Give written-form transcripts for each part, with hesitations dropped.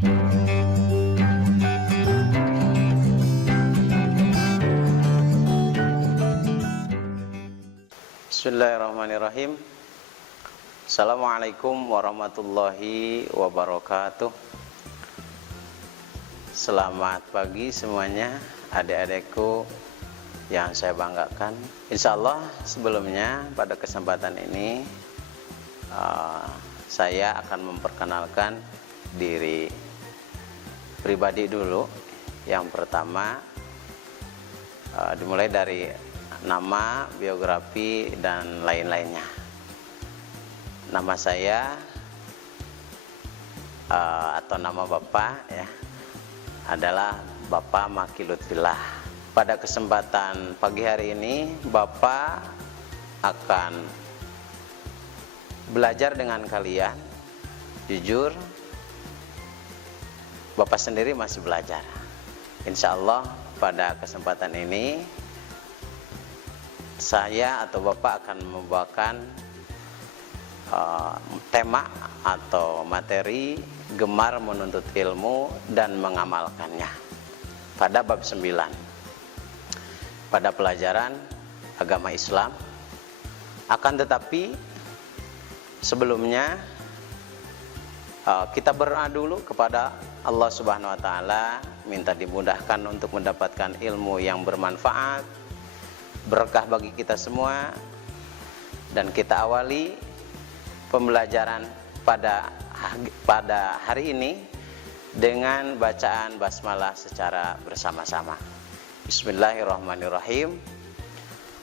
Bismillahirrahmanirrahim. Assalamualaikum warahmatullahi wabarakatuh. Selamat pagi semuanya, adik-adikku yang saya banggakan. Insya Allah sebelumnya pada kesempatan ini saya akan memperkenalkan diri pribadi dulu. Yang pertama dimulai dari nama, biografi, dan lain-lainnya. Nama saya atau nama Bapak ya adalah Bapak Maki Lutfillah. Pada kesempatan pagi hari ini Bapak akan belajar dengan kalian. Jujur Bapak sendiri masih belajar. Insya Allah pada kesempatan ini saya atau Bapak akan membawakan tema atau materi gemar menuntut ilmu dan mengamalkannya pada bab 9 pada pelajaran agama Islam. Akan tetapi sebelumnya kita berdoa dulu kepada Allah Subhanahu wa taala, minta dimudahkan untuk mendapatkan ilmu yang bermanfaat, berkah bagi kita semua. Dan kita awali pembelajaran pada hari ini dengan bacaan basmalah secara bersama-sama. Bismillahirrahmanirrahim.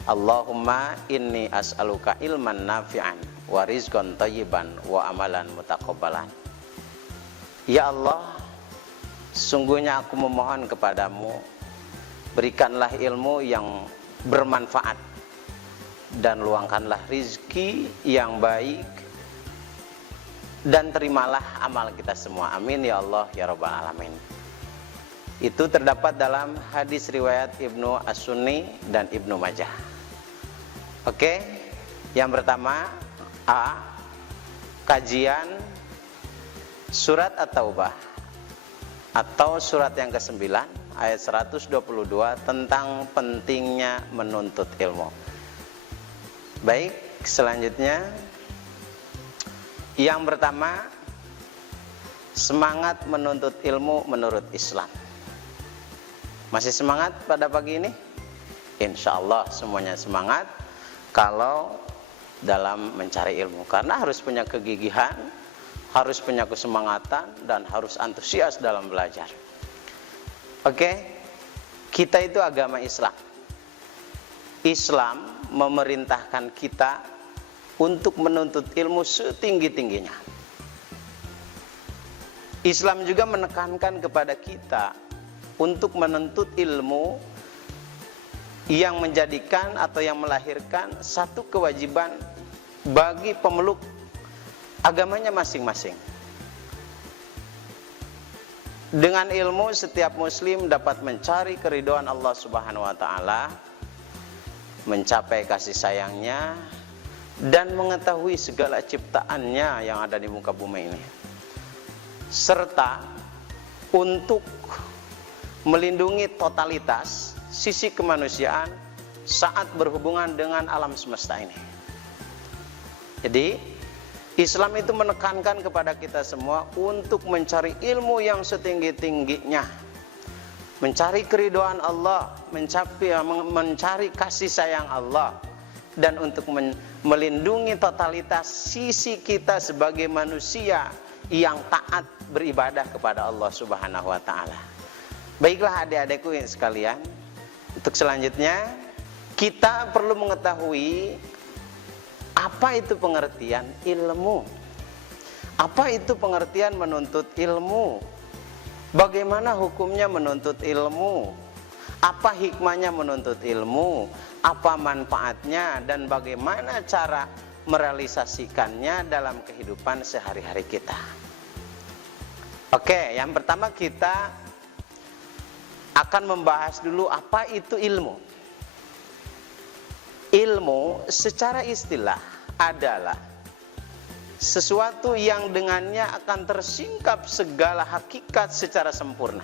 Allahumma inni as'aluka ilman nafi'an wa rizqan thayyiban wa amalan mutaqabbalan. Ya Allah, sungguhnya aku memohon kepadamu, berikanlah ilmu yang bermanfaat dan luangkanlah rizki yang baik, dan terimalah amal kita semua. Amin ya Allah ya Rabbal Alamin. Itu terdapat dalam hadis riwayat Ibnu As-Sunni dan Ibnu Majah. Oke, yang pertama A. Kajian surat At-Taubah atau surat yang ke-9 ayat 122 tentang pentingnya menuntut ilmu. Baik, selanjutnya yang pertama, semangat menuntut ilmu menurut Islam. Masih semangat pada pagi ini? Insya Allah semuanya semangat kalau dalam mencari ilmu, karena harus punya kegigihan, harus punya kesemangatan, dan harus antusias dalam belajar. Oke, kita itu agama Islam. Islam memerintahkan kita untuk menuntut ilmu setinggi-tingginya. Islam juga menekankan kepada kita untuk menuntut ilmu yang menjadikan atau yang melahirkan satu kewajiban bagi pemeluk agamanya masing-masing. Dengan ilmu setiap muslim dapat mencari keridhaan Allah Subhanahu wa taala, mencapai kasih sayangnya, dan mengetahui segala ciptaannya yang ada di muka bumi ini, serta untuk melindungi totalitas sisi kemanusiaan saat berhubungan dengan alam semesta ini. Jadi Islam itu menekankan kepada kita semua untuk mencari ilmu yang setinggi-tingginya, mencari keridhaan Allah, mencari kasih sayang Allah, dan untuk melindungi totalitas sisi kita sebagai manusia yang taat beribadah kepada Allah Subhanahu wa taala. Baiklah adik-adikku sekalian, untuk selanjutnya kita perlu mengetahui apa itu pengertian ilmu? Apa itu pengertian menuntut ilmu? Bagaimana hukumnya menuntut ilmu? Apa hikmahnya menuntut ilmu? Apa manfaatnya? Dan bagaimana cara merealisasikannya dalam kehidupan sehari-hari kita? Oke, yang pertama kita akan membahas dulu apa itu ilmu. Ilmu secara istilah adalah sesuatu yang dengannya akan tersingkap segala hakikat secara sempurna.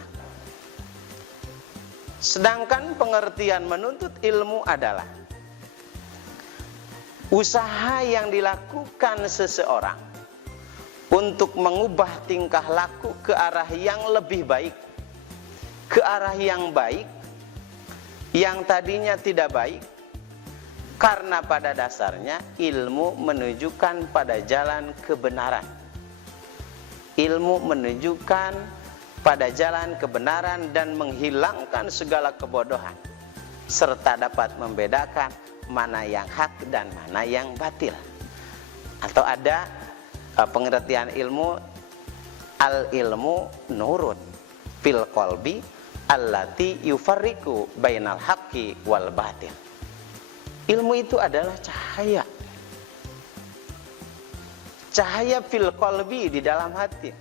Sedangkan pengertian menuntut ilmu adalah usaha yang dilakukan seseorang untuk mengubah tingkah laku ke arah yang lebih baik, ke arah yang baik, yang tadinya tidak baik. Karena pada dasarnya ilmu menunjukkan pada jalan kebenaran. Ilmu menunjukkan pada jalan kebenaran dan menghilangkan segala kebodohan, serta dapat membedakan mana yang hak dan mana yang batil. Atau ada pengertian ilmu, al ilmu nurun fil qalbi allati yufarriqu bainal haqqi wal batil. Ilmu itu adalah cahaya. Cahaya fil qalbi, di dalam hati.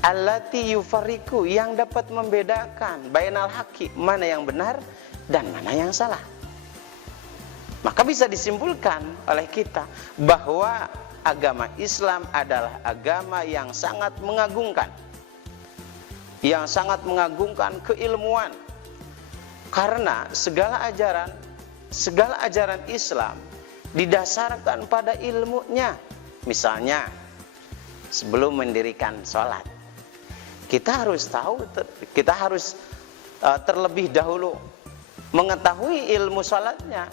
Allati yufarriqu, yang dapat membedakan bainal haqqi, mana yang benar dan mana yang salah. Maka bisa disimpulkan oleh kita bahwa agama Islam adalah agama yang sangat mengagungkan, yang sangat mengagungkan keilmuan. Karena segala ajaran Islam didasarkan pada ilmunya. Misalnya, sebelum mendirikan sholat, kita harus terlebih dahulu mengetahui ilmu sholatnya.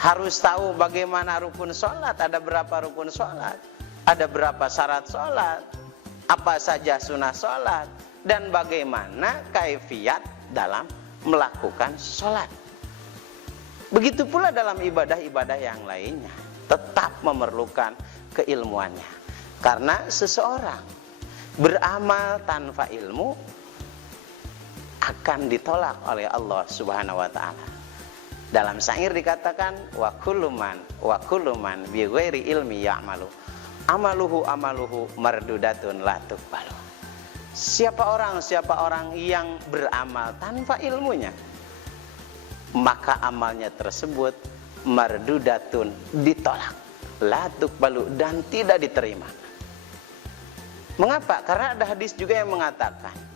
Harus tahu bagaimana rukun sholat, ada berapa rukun sholat, ada berapa syarat sholat, apa saja sunnah sholat, dan bagaimana kaifiat dalam melakukan sholat. Begitu pula dalam ibadah-ibadah yang lainnya, tetap memerlukan keilmuannya. Karena seseorang beramal tanpa ilmu akan ditolak oleh Allah Subhanahu wa taala. Dalam syair dikatakan wa kullu man bi ghairi ilmi ya'malu amaluhu mardudatun la tuqbalu. Siapa orang yang beramal tanpa ilmunya, maka amalnya tersebut mardudatun, ditolak, la tuqbalu, dan tidak diterima. Mengapa? Karena ada hadis juga yang mengatakan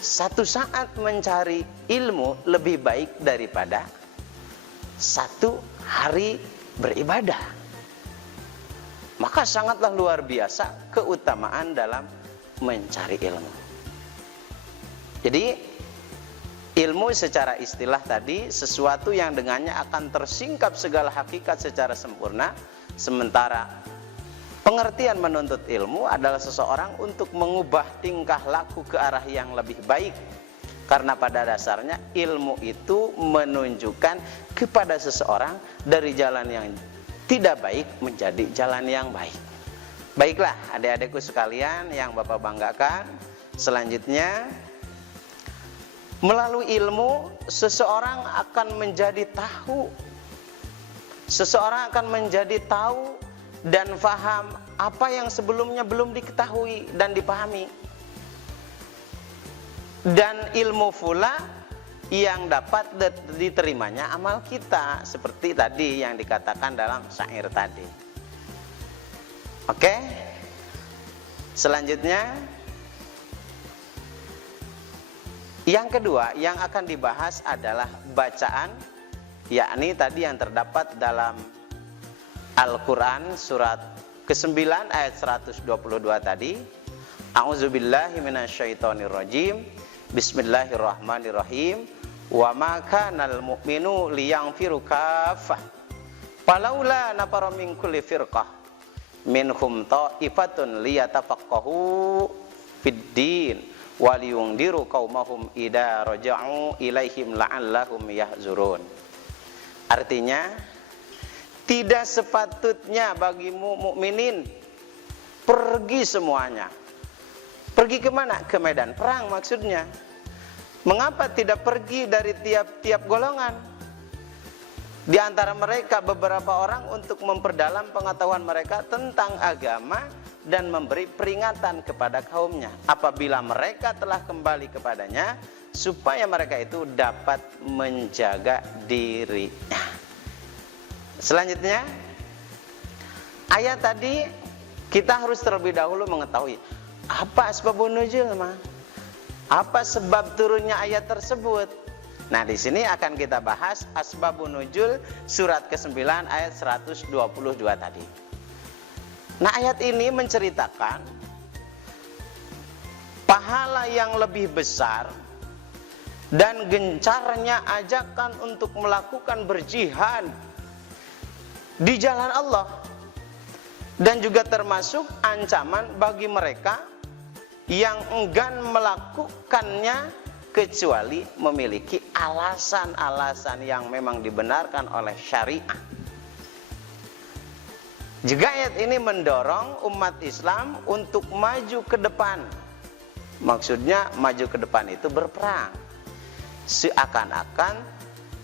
satu saat mencari ilmu lebih baik daripada satu hari beribadah. Maka sangatlah luar biasa keutamaan dalam mencari ilmu. Jadi ilmu secara istilah tadi sesuatu yang dengannya akan tersingkap segala hakikat secara sempurna. Sementara pengertian menuntut ilmu adalah seseorang untuk mengubah tingkah laku ke arah yang lebih baik. Karena pada dasarnya ilmu itu menunjukkan kepada seseorang dari jalan yang tidak baik menjadi jalan yang baik. Baiklah adik-adikku sekalian yang Bapak banggakan, selanjutnya melalui ilmu seseorang akan menjadi tahu. Seseorang akan menjadi tahu dan faham apa yang sebelumnya belum diketahui dan dipahami. Dan ilmu pula yang dapat diterimanya amal kita, seperti tadi yang dikatakan dalam syair tadi. Oke. Selanjutnya yang kedua yang akan dibahas adalah bacaan, yakni tadi yang terdapat dalam Al-Quran surat ke-9 ayat 122 tadi. A'udzubillahi minasyaitonirrajim. Bismillahirrahmanirrahim. Wa ma kanal mu'minu liyanfiru kaffah. Falaula nafara min kulli firqah minhum ta'ifatun liyatafaqahu fid-din wa liyundiru qaumahum idza raja'u ilaihim la'allahum yahzurun. Artinya, tidak sepatutnya bagimu mukminin pergi semuanya. Pergi kemana? Ke medan perang maksudnya. Mengapa tidak pergi dari tiap-tiap golongan? Di antara mereka beberapa orang untuk memperdalam pengetahuan mereka tentang agama dan memberi peringatan kepada kaumnya apabila mereka telah kembali kepadanya, supaya mereka itu dapat menjaga dirinya. Selanjutnya ayat tadi kita harus terlebih dahulu mengetahui apa asbabun nuzul, apa sebab turunnya ayat tersebut. Nah, di sini akan kita bahas asbabun nuzul surat ke-9 ayat 122 tadi. Nah, ayat ini menceritakan pahala yang lebih besar dan gencarnya ajakan untuk melakukan berjihad di jalan Allah, dan juga termasuk ancaman bagi mereka yang enggan melakukannya kecuali memiliki alasan-alasan yang memang dibenarkan oleh syariah. Juga ayat ini mendorong umat Islam untuk maju ke depan. Maksudnya maju ke depan itu berperang. Seakan-akan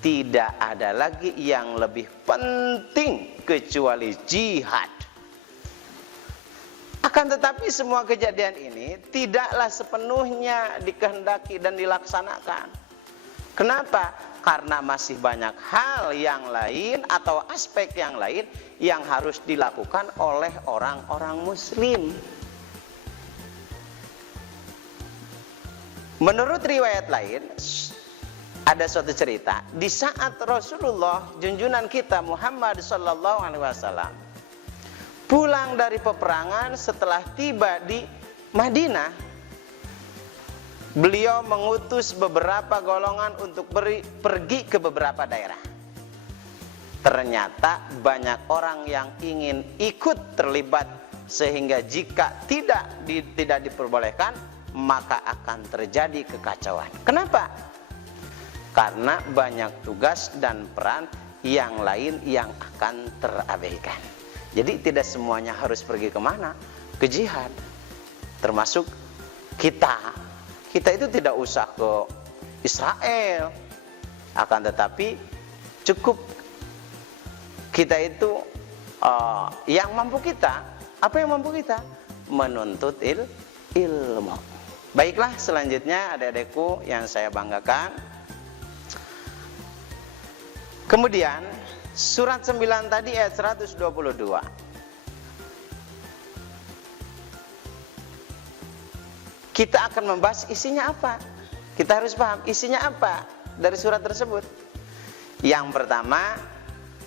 tidak ada lagi yang lebih penting kecuali jihad. Akan tetapi semua kejadian ini tidaklah sepenuhnya dikehendaki dan dilaksanakan. Kenapa? Karena masih banyak hal yang lain atau aspek yang lain yang harus dilakukan oleh orang-orang muslim. Menurut riwayat lain, ada suatu cerita di saat Rasulullah junjungan kita Muhammad SAW pulang dari peperangan. Setelah tiba di Madinah, beliau mengutus beberapa golongan untuk pergi ke beberapa daerah. Ternyata banyak orang yang ingin ikut terlibat, sehingga jika tidak diperbolehkan maka akan terjadi kekacauan. Kenapa? Karena banyak tugas dan peran yang lain yang akan terabaikan. Jadi tidak semuanya harus pergi kemana? Ke jihad. Termasuk kita. Kita itu tidak usah ke Israel. Akan tetapi cukup kita itu yang mampu kita. Apa yang mampu kita? Menuntut ilmu. Baiklah, selanjutnya adik-adikku yang saya banggakan. Kemudian surat 9 tadi ayat 122. Kita akan membahas isinya apa. Kita harus paham isinya apa dari surat tersebut. Yang pertama,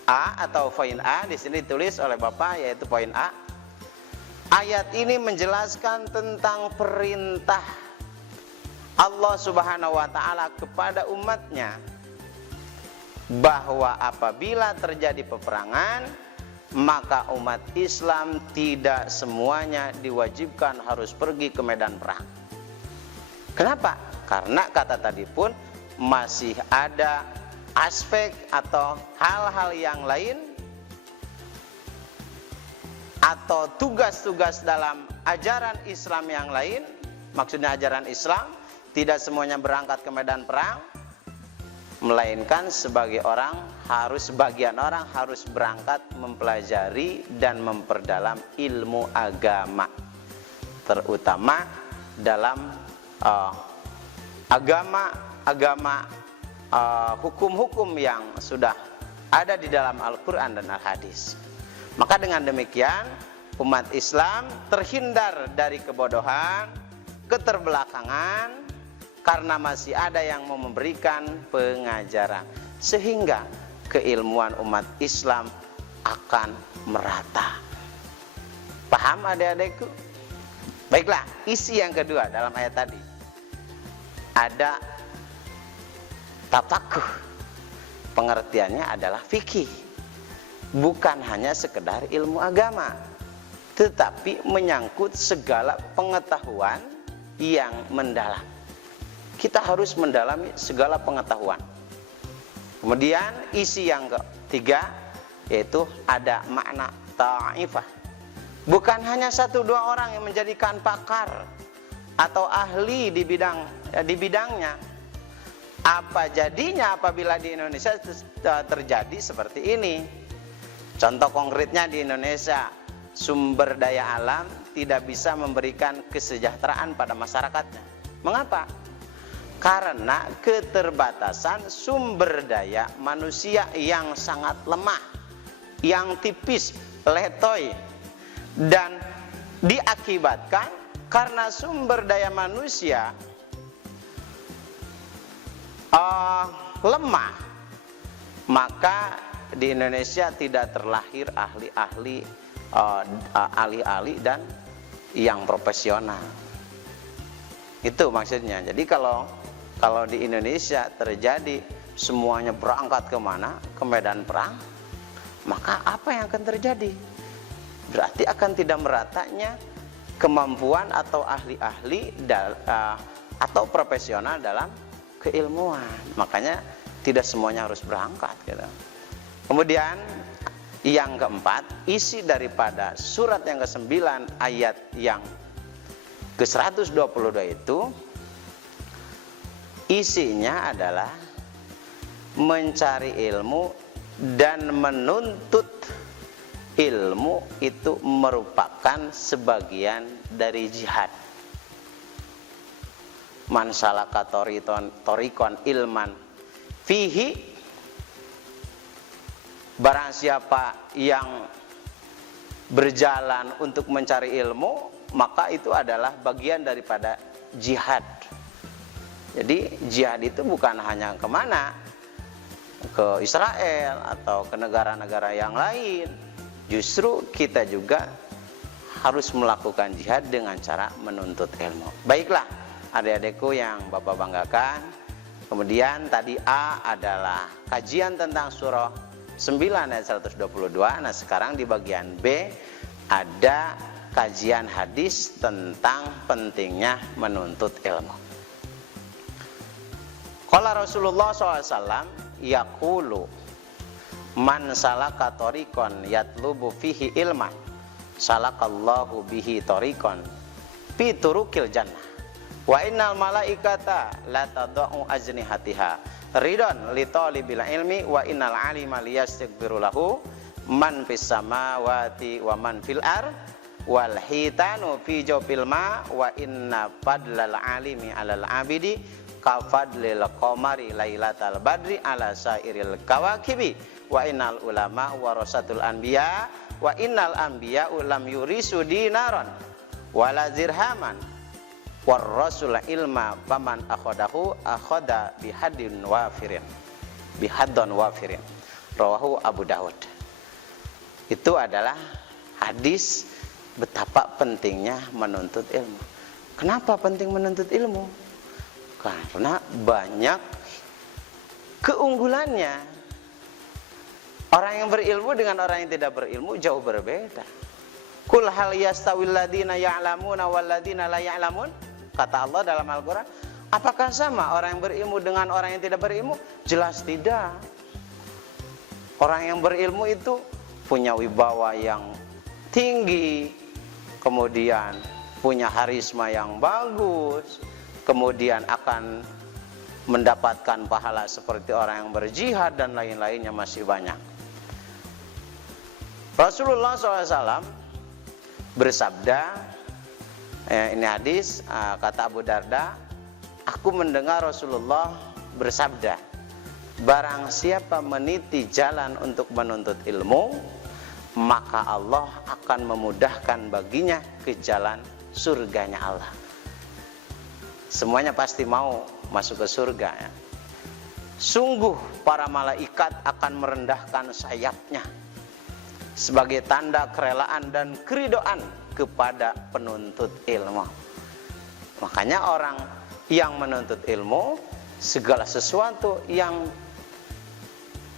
A atau poin A di sini ditulis oleh Bapak, yaitu poin A. Ayat ini menjelaskan tentang perintah Allah Subhanahu wa taala kepada umatnya bahwa apabila terjadi peperangan, maka umat Islam tidak semuanya diwajibkan harus pergi ke medan perang. Kenapa? Karena kata tadi pun masih ada aspek atau hal-hal yang lain atau tugas-tugas dalam ajaran Islam yang lain. Maksudnya ajaran Islam tidak semuanya berangkat ke medan perang, melainkan sebagian orang harus berangkat mempelajari dan memperdalam ilmu agama, terutama dalam hukum-hukum yang sudah ada di dalam Al-Quran dan Al-Hadis. Maka dengan demikian umat Islam terhindar dari kebodohan, keterbelakangan, karena masih ada yang mau memberikan pengajaran, sehingga keilmuan umat Islam akan merata. Paham adik-adikku? Baiklah, isi yang kedua dalam ayat tadi ada tafakuh. Pengertiannya adalah fikih. Bukan hanya sekedar ilmu agama, tetapi menyangkut segala pengetahuan yang mendalam. Kita harus mendalami segala pengetahuan. Kemudian isi yang ketiga yaitu ada makna ta'ifah. Bukan hanya 1-2 orang yang menjadikan pakar atau ahli di bidangnya. Apa jadinya apabila di Indonesia terjadi seperti ini? Contoh konkretnya di Indonesia, sumber daya alam tidak bisa memberikan kesejahteraan pada masyarakatnya. Mengapa? Karena keterbatasan sumber daya manusia yang sangat lemah, yang tipis, letoy, dan diakibatkan karena sumber daya manusia lemah, maka di Indonesia tidak terlahir ahli-ahli dan yang profesional. Itu maksudnya. Jadi kalau di Indonesia terjadi semuanya berangkat kemana? Ke medan perang, maka apa yang akan terjadi? Berarti akan tidak meratanya kemampuan atau ahli-ahli atau profesional dalam keilmuan. Makanya tidak semuanya harus berangkat gitu. Kemudian yang keempat, isi daripada surat yang ke-9 ayat yang ke-122 itu isinya adalah mencari ilmu dan menuntut ilmu itu merupakan sebagian dari jihad. Man salaka torikon ilman fihi, barang siapa yang berjalan untuk mencari ilmu, maka itu adalah bagian daripada jihad. Jadi jihad itu bukan hanya kemana, ke Israel atau ke negara-negara yang lain. Justru kita juga harus melakukan jihad dengan cara menuntut ilmu. Baiklah adik-adikku yang Bapak banggakan. Kemudian tadi A adalah kajian tentang surah 9 ayat 122. Nah sekarang di bagian B ada kajian hadis tentang pentingnya menuntut ilmu. Qala Rasulullah SAW yaqulu man salaka tariqan yatlubu fihi ilman salakallahu bihi tariqan fi turukil jannah wa innal malaikata la tadau ajnihatiha ridon li talibil ilmi wa innal alima liyastaghfiru lahu man fis samawati wa man fil ar wal hitanu fi jawfil ma wa inna fadlal alimi alal abidi kafadlil qamari lailatal badri ala sairil kawakibi wa innal ulama warasatul anbiya wa innal anbiya lam yurisu dinaran wala zirhaman war rasul ilma faman akhadahu akhada bihadin wafirin rawahu Abu Dawud. Itu adalah hadis betapa pentingnya menuntut ilmu. Kenapa penting menuntut ilmu? Karena banyak keunggulannya. Orang yang berilmu dengan orang yang tidak berilmu jauh berbeda. Kul hal yastawil ladina ya'lamuna wal ladina la ya'lamun. Kata Allah dalam Al-Quran, apakah sama orang yang berilmu dengan orang yang tidak berilmu? Jelas tidak. Orang yang berilmu itu punya wibawa yang tinggi, kemudian punya harisma yang bagus, kemudian akan mendapatkan pahala seperti orang yang berjihad dan lain-lainnya masih banyak. Rasulullah SAW bersabda, ini hadis kata Abu Darda, aku mendengar Rasulullah bersabda, barang siapa meniti jalan untuk menuntut ilmu, maka Allah akan memudahkan baginya ke jalan surganya Allah. Semuanya pasti mau masuk ke surga ya. Sungguh para malaikat akan merendahkan sayapnya sebagai tanda kerelaan dan keridhaan kepada penuntut ilmu. Makanya orang yang menuntut ilmu, segala sesuatu yang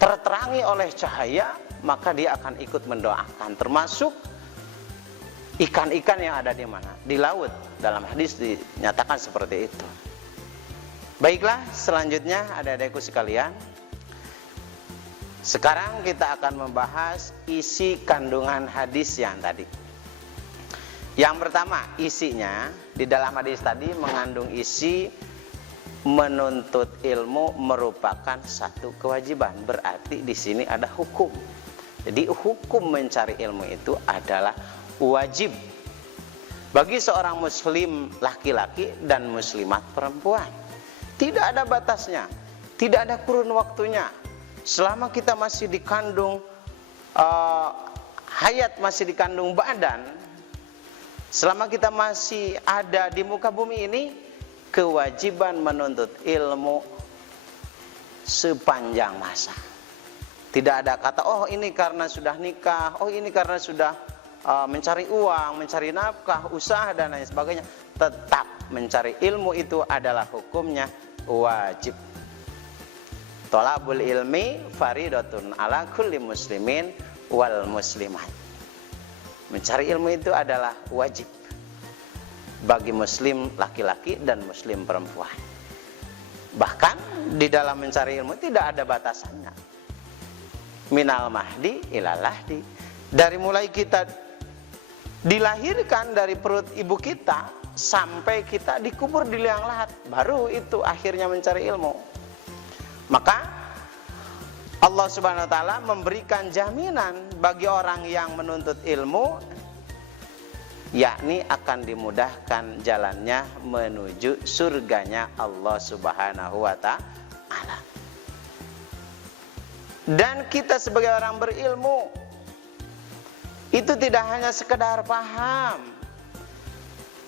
terterangi oleh cahaya, maka dia akan ikut mendoakan, termasuk ikan-ikan yang ada di mana? Di laut. Dalam hadis dinyatakan seperti itu. Baiklah, selanjutnya adik-adikku sekalian, sekarang kita akan membahas isi kandungan hadis yang tadi. Yang pertama, isinya di dalam hadis tadi mengandung isi menuntut ilmu merupakan satu kewajiban. Berarti di sini ada hukum. Jadi hukum mencari ilmu itu adalah wajib bagi seorang muslim laki-laki dan muslimat perempuan. Tidak ada batasnya, tidak ada kurun waktunya. Selama kita masih dikandung hayat, masih dikandung badan, Selama kita masih ada di muka bumi ini, kewajiban menuntut ilmu sepanjang masa. Tidak ada kata, oh ini karena sudah nikah, oh ini karena sudah mencari uang, mencari nafkah, usaha dan lain sebagainya. Tetap mencari ilmu itu adalah hukumnya wajib. Thalabul ilmi faridatun ala kulli muslimin wal muslimat. Mencari ilmu itu adalah wajib bagi muslim laki-laki dan muslim perempuan. Bahkan di dalam mencari ilmu tidak ada batasannya. Minal mahdi ilal lahdi. Dari mulai kita dilahirkan dari perut ibu kita sampai kita dikubur di liang lahat, baru itu akhirnya mencari ilmu. Maka Allah Subhanahu wa taala memberikan jaminan bagi orang yang menuntut ilmu, yakni akan dimudahkan jalannya menuju surganya Allah Subhanahu wa taala. Dan kita sebagai orang berilmu itu tidak hanya sekedar paham,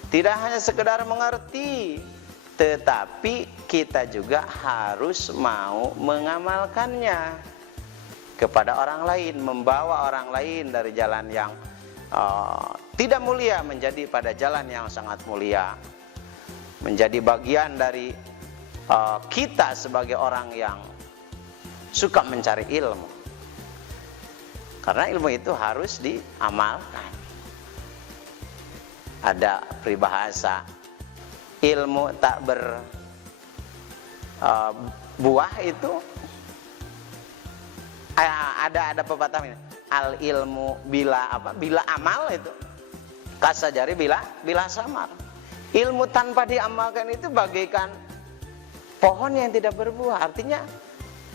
tidak hanya sekedar mengerti, tetapi kita juga harus mau mengamalkannya kepada orang lain, membawa orang lain dari jalan yang tidak mulia menjadi pada jalan yang sangat mulia, menjadi bagian dari kita sebagai orang yang suka mencari ilmu. Karena ilmu itu harus diamalkan. Ada peribahasa, ilmu tak berbuah itu ada pepatah ini, al ilmu bila amal itu kasajari bila samar. Ilmu tanpa diamalkan itu bagaikan pohon yang tidak berbuah, artinya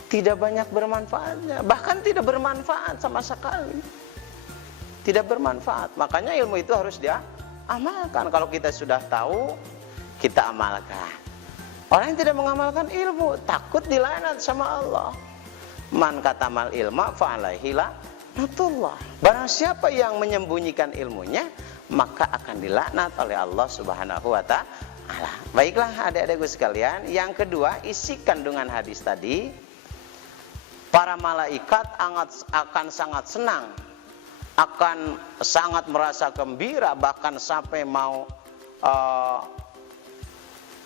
tidak banyak bermanfaatnya, bahkan tidak bermanfaat sama sekali, tidak bermanfaat. Makanya ilmu itu harus diamalkan. Kalau kita sudah tahu, kita amalkan. Orang yang tidak mengamalkan ilmu takut dilaknat sama Allah. Man katamal ilma fa'alaihi la'natullah. Barang siapa yang menyembunyikan ilmunya, maka akan dilaknat oleh Allah Subhanahu wa taala. Baiklah adik-adikku sekalian, yang kedua isi kandungan hadis tadi, para malaikat akan sangat senang, akan sangat merasa gembira, bahkan sampai mau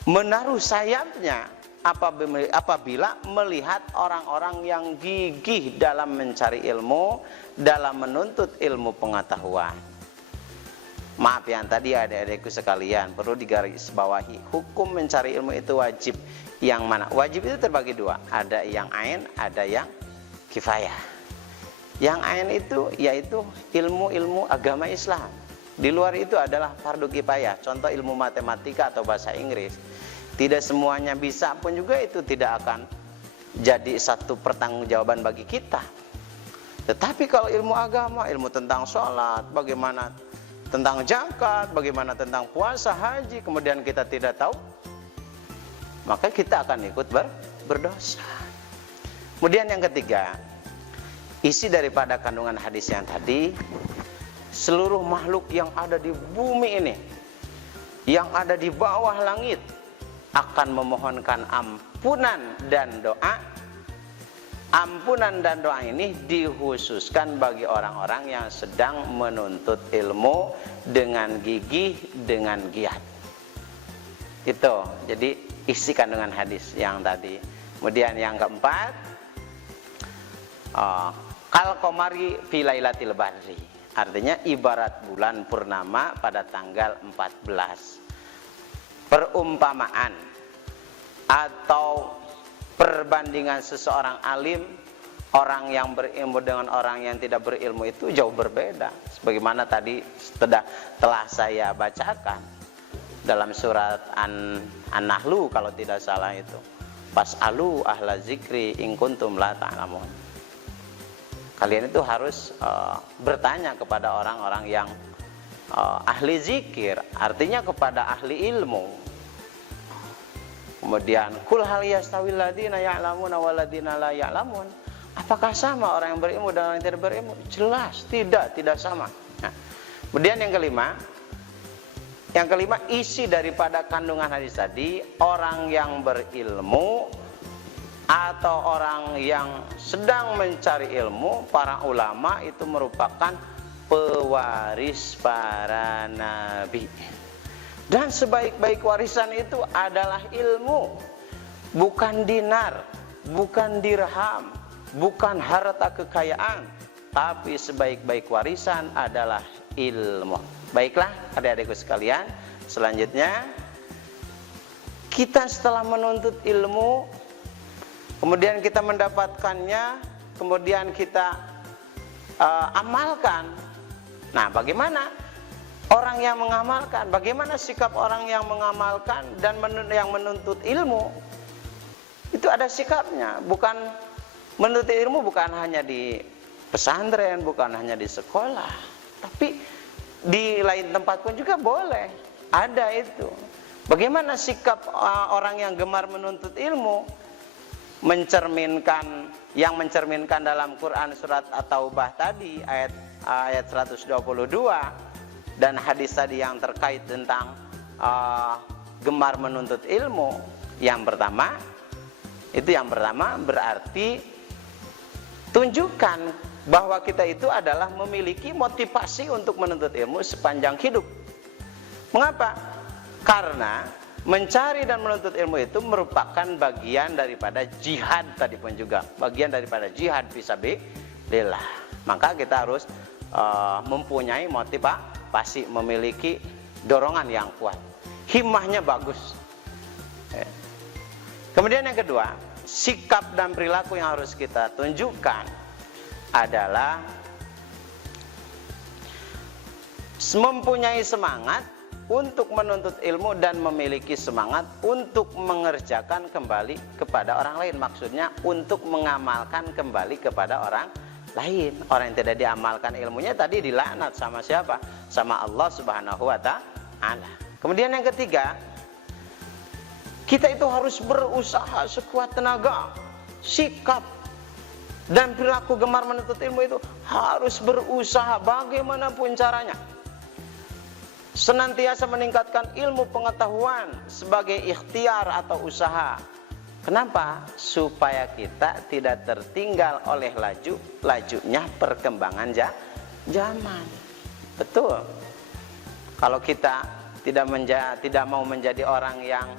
menaruh sayapnya apabila melihat orang-orang yang gigih dalam mencari ilmu, dalam menuntut ilmu pengetahuan. Maaf yang tadi adik-adikku sekalian, perlu digarisbawahi, hukum mencari ilmu itu wajib. Yang mana? Wajib itu terbagi dua, ada yang ain, ada yang kifayah. Yang ain itu yaitu ilmu-ilmu agama Islam. Di luar itu adalah fardu kifayah. Contoh ilmu matematika atau bahasa Inggris. Tidak semuanya bisa pun juga itu tidak akan jadi satu pertanggungjawaban bagi kita. Tetapi kalau ilmu agama, ilmu tentang sholat, bagaimana tentang zakat, bagaimana tentang puasa, haji, kemudian kita tidak tahu, maka kita akan ikut berdosa. Kemudian yang ketiga, isi daripada kandungan hadis yang tadi, seluruh makhluk yang ada di bumi ini, yang ada di bawah langit, akan memohonkan ampunan dan doa. Ampunan dan doa ini dikhususkan bagi orang-orang yang sedang menuntut ilmu dengan gigih, dengan giat. Itu jadi isi kandungan hadis yang tadi. Kemudian yang keempat, kal qamari fi lailatil badri, artinya ibarat bulan purnama pada tanggal 14. Perumpamaan atau perbandingan seseorang alim, orang yang berilmu dengan orang yang tidak berilmu itu jauh berbeda. Sebagaimana tadi telah saya bacakan dalam surat An-Nahlu kalau tidak salah itu. Fas'alu ahla zikri in kuntum la ta'lamun. Kalian itu harus bertanya kepada orang-orang yang ahli zikir, artinya kepada ahli ilmu. Kemudian kul hal yastawil ladina ya'lamuna wal ladina la ya'lamun. Apakah sama orang yang berilmu dan orang yang tidak berilmu? Jelas tidak sama. Nah, kemudian yang kelima, Yang kelima, isi daripada kandungan hadis tadi, orang yang berilmu atau orang yang sedang mencari ilmu, para ulama itu merupakan pewaris para nabi. Dan sebaik-baik warisan itu adalah ilmu, bukan dinar, bukan dirham, bukan harta kekayaan, tapi sebaik-baik warisan adalah ilmu. Baiklah adik-adikku sekalian, selanjutnya kita setelah menuntut ilmu, kemudian kita mendapatkannya, kemudian kita amalkan. Nah, bagaimana orang yang mengamalkan? Bagaimana sikap orang yang mengamalkan dan yang menuntut ilmu? Itu ada sikapnya. Bukan menuntut ilmu bukan hanya di pesantren, bukan hanya di sekolah, tapi di lain tempat pun juga boleh. Ada itu. Bagaimana sikap orang yang gemar menuntut ilmu? Yang mencerminkan dalam Quran surat At-Taubah tadi ayat 122 dan hadis tadi yang terkait tentang gemar menuntut ilmu. Yang pertama berarti tunjukkan bahwa kita itu adalah memiliki motivasi untuk menuntut ilmu sepanjang hidup. Mengapa? Karena mencari dan menuntut ilmu itu merupakan bagian daripada jihad tadi pun juga, bagian daripada jihad fisabilillah. Maka kita harus mempunyai motivasi, memiliki dorongan yang kuat, himmahnya bagus. Kemudian yang kedua, sikap dan perilaku yang harus kita tunjukkan adalah mempunyai semangat untuk menuntut ilmu dan memiliki semangat untuk mengerjakan kembali kepada orang lain. Maksudnya untuk mengamalkan kembali kepada orang lain. Orang yang tidak diamalkan ilmunya tadi dilaknat sama siapa? Sama Allah Subhanahu wa ta'ala. Kemudian yang ketiga, kita itu harus berusaha sekuat tenaga. Sikap dan perilaku gemar menuntut ilmu itu harus berusaha bagaimanapun caranya, senantiasa meningkatkan ilmu pengetahuan sebagai ikhtiar atau usaha. Kenapa? Supaya kita tidak tertinggal oleh lajunya perkembangan zaman. Betul. Kalau kita tidak mau menjadi orang yang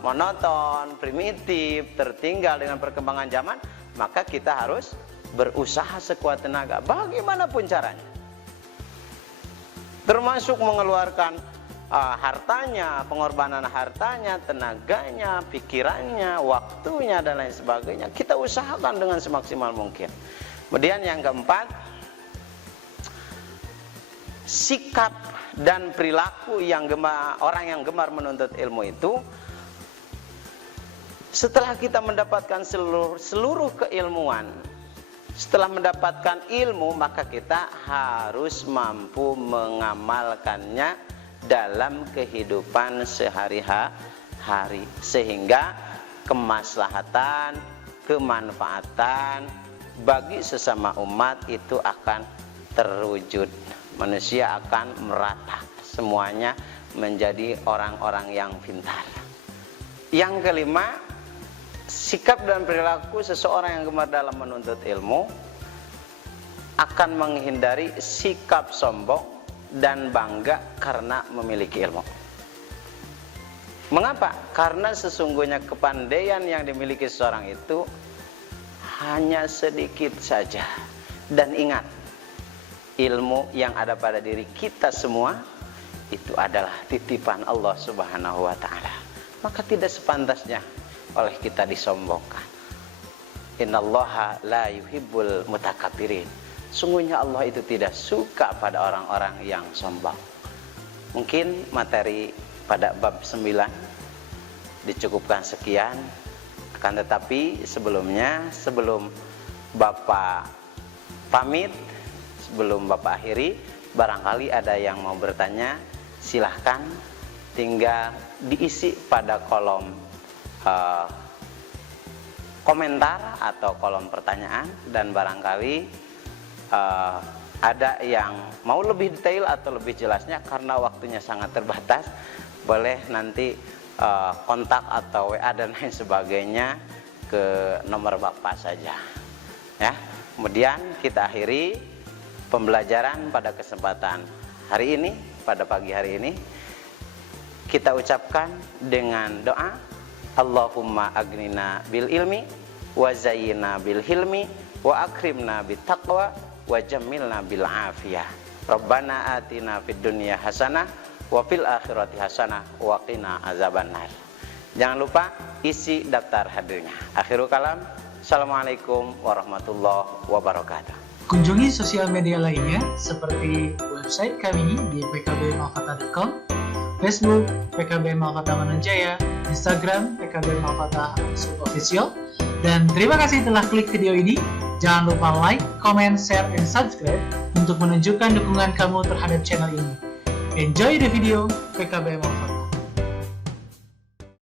monoton, primitif, tertinggal dengan perkembangan zaman, maka kita harus berusaha sekuat tenaga bagaimanapun caranya, termasuk mengeluarkan hartanya, pengorbanan hartanya, tenaganya, pikirannya, waktunya dan lain sebagainya. Kita usahakan dengan semaksimal mungkin. Kemudian yang keempat, sikap dan perilaku orang yang gemar menuntut ilmu itu, setelah kita mendapatkan seluruh keilmuan, setelah mendapatkan ilmu, maka kita harus mampu mengamalkannya dalam kehidupan sehari-hari, sehingga kemaslahatan, kemanfaatan bagi sesama umat itu akan terwujud. Manusia akan merata, semuanya menjadi orang-orang yang pintar. Yang kelima, sikap dan perilaku seseorang yang gemar dalam menuntut ilmu akan menghindari sikap sombong dan bangga karena memiliki ilmu. Mengapa? Karena sesungguhnya kepandaian yang dimiliki seseorang itu hanya sedikit saja. Dan ingat, ilmu yang ada pada diri kita semua itu adalah titipan Allah Subhanahu wa ta'ala. Maka tidak sepantasnya oleh kita disombongkan. Innallaha la yuhibbul mutakabbirin. Sungguhnya Allah itu tidak suka pada orang-orang yang sombong. Mungkin materi pada bab 9 dicukupkan sekian. Akan tetapi sebelum Bapak pamit, sebelum Bapak akhiri, barangkali ada yang mau bertanya, silahkan tinggal diisi pada kolom komentar atau kolom pertanyaan, dan barangkali ada yang mau lebih detail atau lebih jelasnya, karena waktunya sangat terbatas, boleh nanti kontak atau WA dan lain sebagainya ke nomor Bapak saja ya. Kemudian kita akhiri pembelajaran pada kesempatan hari ini, pada pagi hari ini kita ucapkan dengan doa, Allahumma agnina bil ilmi wa zayyina bil hilmi wa akrimna bit taqwa wa jammilna bil afiyah. Rabbana atina fid dunya hasanah wa fil akhirati hasanah wa qina azabannar. Jangan lupa isi daftar hadirnya. Akhirul kalam, assalamualaikum warahmatullahi wabarakatuh. Kunjungi sosial media lainnya seperti website kami di pkbmalkata.com, Facebook PKB Malkata Mananjaya, Instagram PKB Malkata _official. Dan terima kasih telah klik video ini. Jangan lupa like, comment, share, and subscribe untuk menunjukkan dukungan kamu terhadap channel ini. Enjoy the video PKB Malkata.